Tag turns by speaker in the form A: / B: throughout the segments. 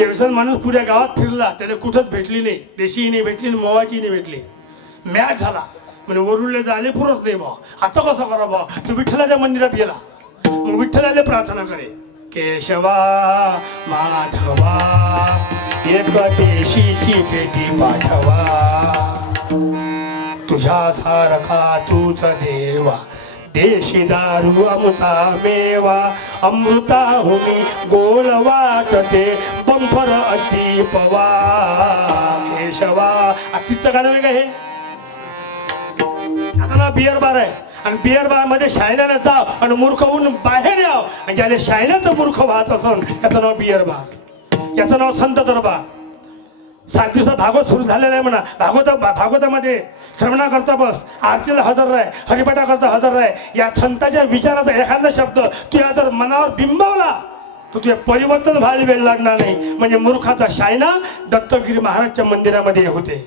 A: येवसन माणूस पुऱ्या गावात फिरला त्याला कुठंच भेटली नाही. देशी नाही भेटली आणि नाही भेटली. मॅच झाला. म्हणजे वरुडले झाले पुरत नाही बा आता कसं करा बा तू विठ्ठलाच्या मंदिरात गेला. मग विठ्ठलाला प्रार्थना करे. केशवा माधवा एक देशीची पेटी पाठवा. तुझ्या सारखा तूच देवा. देशी दारू आमचा मेवा. अमृता गोल गोड वाटते बंफर अति पवा. केशवा. तिचं गाणं आहे. का हे आता ना बिअर बार आहे. आणि बिअर बारमध्ये शायनाला जाव आणि मूर्ख होऊन बाहेर याव. आणि ज्याने शायनाचं मूर्ख वाहत असून याचं नाव बिअर बार याचं नाव संत दरबार. सात दिवसात भागवत सुरू झालेलं आहे म्हणा. भागवत भागवतामध्ये श्रवणा करता बस आरतीला हजर राह हरिपाठा करता हजर राह या संताच्या विचाराचा एखादा शब्द तुझ्या जर मनावर बिंबवला तर तुझे परिवर्तन व्हायला वेळ लागणार नाही. म्हणजे मूर्खाचा शायना दत्तगिरी महाराजच्या मंदिरामध्ये होते.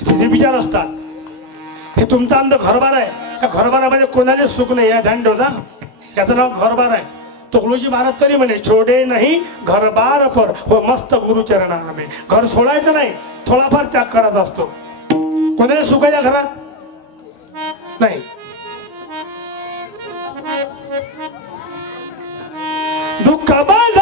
A: तिथे विचार असतात हे तुमचा आमचं घरबार आहे. त्या घरबारामध्ये कोणाला सुख नाही. या ध्यान ठेवता. याचं नाव घरबार आहे. तुकडोजी महाराज तरी म्हणे छोडे नाही घरबार पर. हो मस्त गुरुचरणा में घर सोडायचं नाही थोडाफार त्याग करायचा असतो. कोणाला सुखायच्या घरा घरात? नाही. दुःख बांधावारी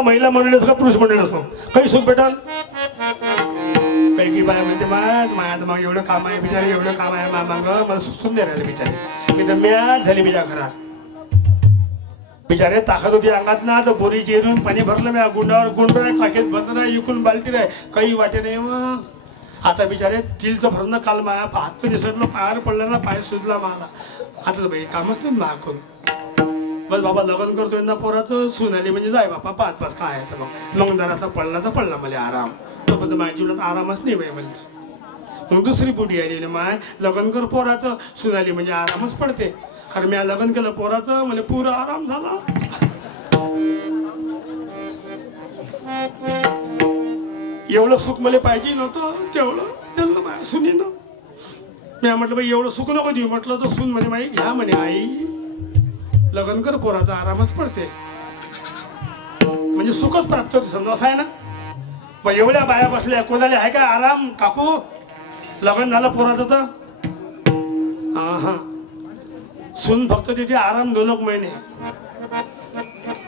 A: आता महिला मंडळी असो का पुरुष मंडळी असो? काही सुख भेटल पैकी बाय म्हणते माय माझं मग एवढं काम आहे बिचारे एवढं काम आहे मा माग मला सुसून दे राहिले बिचारे. मी तर म्याच झाली बिजा घरात. बिचारे ताकद होती अंगात ना तर बोरी चेरून पाणी भरलं मी गुंडावर गुंड राय काकेत भरलं नाही इकून बालती राय काही वाटे नाही मग आता बिचारे तिलचं भरणं काल माया हातचं निसटलं पायावर पडलं ना पाय सुजला मला. आता बाई कामच नाही माकून बस बाबा लग्न करतोय ना पोराचं सुनाली म्हणजे जाय बापा पाच पाच काय आहे तर मग. मग जरासा पडला तर पडला मला आराम. तो पण माझ्या जीवनात आरामच नाही बाई मला. मग दुसरी बुटी आली माय लग्न कर पोराचं सुनाली म्हणजे आरामच पडते. कारण मी लग्न केलं पोराचं म्हणजे पुरा आराम झाला. एवढं सुख मला पाहिजे नव्हतं तेवढं दिलं माझ्या सुनीनं. मी म्हटलं बाई एवढं सुख नको देऊ. म्हटलं तर सून म्हणे माई घ्या म्हणे आई. लग्न कर पोराचा आरामच पडते. म्हणजे सुखच प्राप्त होते समजा असं आहे ना? पण एवढ्या बाया बसल्या कोणाला आहे का आराम काकू? लग्न झालं पोराचं तर? हा हा सून फक्त तिथे आराम दोन एक महिने.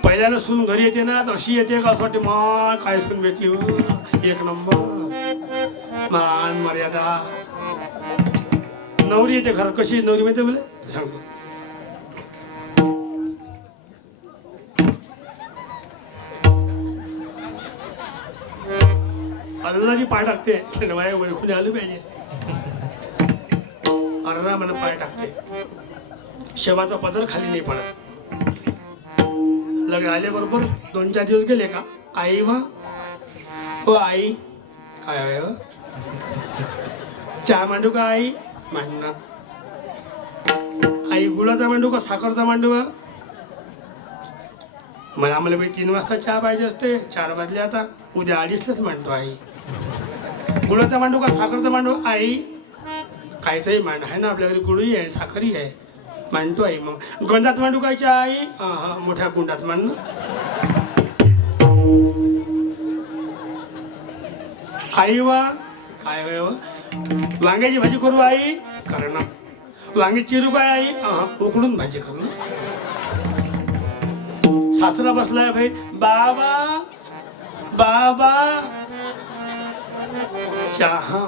A: पहिल्याला सून घरी येते ना तर अशी येते का असं वाटते मा काय सून भेटली एक नंबर. मान मर्यादा. नवरी येते घर कशी नवरी माहिती मला? सांगतो. अल्लाची पाय टाकते. माझ्या ओळखून आलं पाहिजे. अर्धा मला पाय टाकते. शेवाचा पदर खाली नाही पडत. लग्न आल्याबरोबर दोन चार दिवस गेले का? आई वा हो आई. काय हो? चहा मांडू का आई? मांडणार आई गुळाचा मांडू का साखरचा मांडू? मला आम्हाला तीन वाजता चहा पाहिजे असते. चार वाजले आता. उद्या अडीचलाच मांडतो आई. गुळाचा मांडू का साखरचा मांडू? आई. कायचाही मांड. आहे ना आपल्याकडे गुळही आहे साखरही आहे. मांडतो आई मग. गंधात मांडू कायची आई? हा हा मोठ्या गुंडात मांड. आई वा. काय वा वांग्याची भाजी करू आई? करणं वांगी चिरू काय आई? हा उकडून भाजी करणं सासरा बसलाय भाई बाबा. बाबा चहा.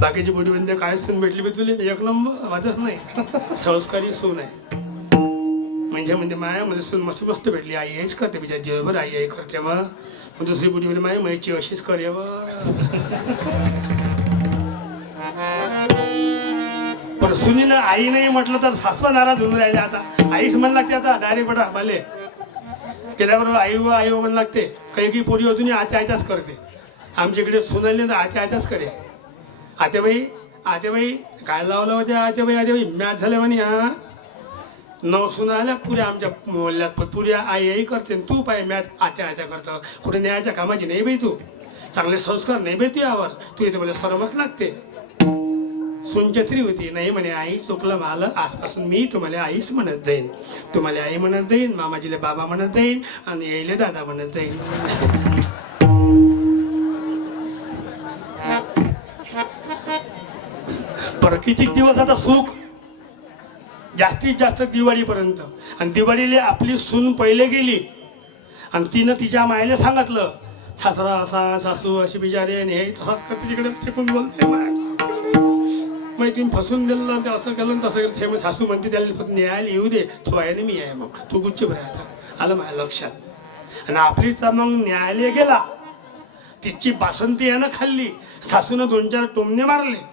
A: बाकीची बुडी म्हणते काय सून भेटली बी तुले? एक नंबर वाजच नाही. संस्कारी सून आहे. म्हणजे म्हणजे माया म्हणजे सून मस्त मस्त भेटली. आई हेच करते बिचार जेवभर आई आई करते मग मग दुसरी बुडी म्हणजे माया मैची अशीच करे व पण सुनीनं आई नाही म्हटलं तर सासवा नाराज होऊन राहिले आता. आईच म्हणला लागते आता डायरेक्ट बटा भले केल्याबरोबर आई व आई म्हणून म्हण लागते काही काही पोरी अजूनही आत्या आत्याच करते. आमच्या इकडे सुनायले तर आत्या आत्याच करे. आतेबाई आतेबाई काय लावलं होत्या आत्याबाई आतेबाई मॅच झाल्या म्हणे हा? नऊ सुना आल्या पुऱ्या आमच्या मोहल्ल्यात? पण पुऱ्या आई आई करते आणि तू पाय मॅच आत्या आत्या करतं. कुठे न्यायाच्या कामाची नाही बाई तू. चांगले संस्कार नाही बाई तू यावर. तू इथे मला सरमच लागते. सुनचत्री होती. नाही म्हणे आई चुकलं मला. आजपासून मी तुम्हाला आईच म्हणत जाईन. तुम्हाला आई म्हणत जाईन मामाजीला बाबा म्हणत जाईन आणि यायले दादा म्हणत जाईन. पर किती दिवस आता सुख? जास्तीत जास्त दिवाळीपर्यंत. आणि दिवाळीला आपली सून पहिले गेली. आणि तिनं तिच्या मायला सांगितलं सासरा असा सासू अशी बिचारे आणि हे तसाच करते तिकडे पण बोलते माय. मग तुम्ही फसून दिलं ते असं केलं तसं केलं. ते मग सासू म्हणते त्याला फक्त न्यायाला येऊ दे. तो आहे ना मी आहे मग. तू गुच्छ बरं आता. आलं माझ्या लक्षात. आणि आपलीच मग न्यायालय गेला. तिची बासंती यानं खाल्ली. सासूनं दोन चार टोमणे मारले.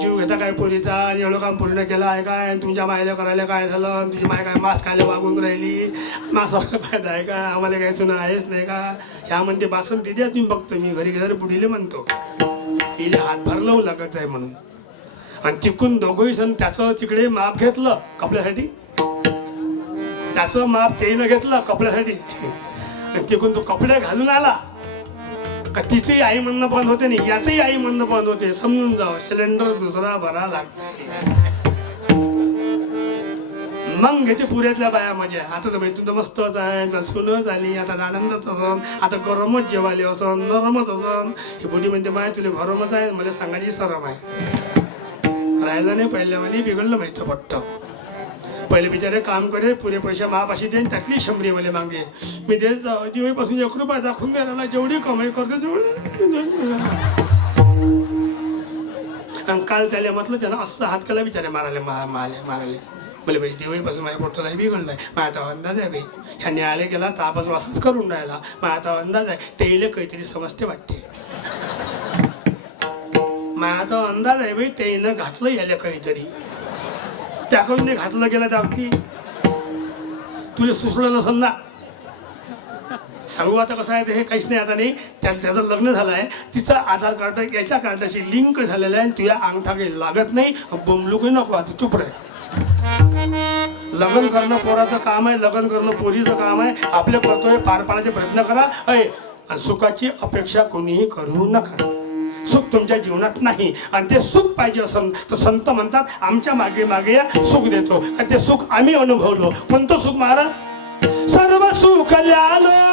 A: जीव घेता काय पोरीचा? आणि एवढं काम पूर्ण केलं आहे काय? आणि तुमच्या मायला करायला काय झालं? तुझी माय काय मास खायला वागून राहिली? मास फायदा आहे का? आम्हाला काय सुना आहेच नाही का? ह्या म्हणते बासंती द्या तुम्ही बघतो. मी घरी गेल्यावर बुडीले म्हणतो. हिला हातभार लावू लागत आहे म्हणून. आणि तिकून दोघंही सण त्याचं तिकडे माप घेतलं कपड्यासाठी. त्याचं माप तेनं घेतलं कपड्यासाठी. आणि तिकून तो कपडे घालून आला. का तिचंही आई म्हणणं बंद होते नाही याचंही आई म्हणणं बंद होते. समजून जावं सिलेंडर दुसरा भरा लागतो. मग घेते पुऱ्यातल्या बाया मजा आता तर भाई तुझं मस्तच आहे तुला सुनच आली आता आनंदच असन आता गरमच जेवायले असन नरमच असन. ही बुडी म्हणते माय तुला गरमच आहे मला सांगायची सरम आहे. राहिलं नाही पहिल्या म्हणे बिघडलं माहिती पट्ट पहिले बिचारे काम करे पुरे पैसे महापाशी देईन त्यातली शंभरी मला मागे. मी देत दिवाळीपासून एक रुपया दाखवून द्यायला जेवढी कमाई करतो तेवढी आणि काल त्याला म्हटलं त्यानं असं हात केला बिचारे मारायला मा मारले मारायले. बोले भाई दिवाळीपासून माझ्या पोटालाही बिघडलाय. मग माझा अंदाज आहे बाई. ह्या न्यायालय गेला तापच वासच करून राहिला. माझा अंदाज आहे तेले काहीतरी समजते वाटते. माझा आता अंदाज आहे बाई त्यानं घातलं याला काहीतरी. त्याकडून घातलं गेलं त्या अगदी तुला सुचलं नसल ना? सांगू आता कसं आहे हे काहीच नाही आता नाही. त्या त्याचं लग्न झालं आहे. तिचं आधार कार्ड याच्या कार्डाशी लिंक झालेलं आहे आणि तुझ्या अंगठा काही लागत नाही. बोंबलू काही नको आता चुप राह. लग्न करणं पोराचं काम आहे लग्न करणं पोरीचं काम आहे. आपले कर्तव्य पार पाडण्याचे प्रयत्न करा. अय आणि सुखाची अपेक्षा कोणीही करू नका. सुख तुमच्या जीवनात नाही. आणि ते सुख पाहिजे असेल तर संत म्हणतात आमच्या मागे मागे या सुख देतो. आणि ते सुख आम्ही अनुभवलो. कोणतं सुख महाराज? सर्व सुख ल्यालो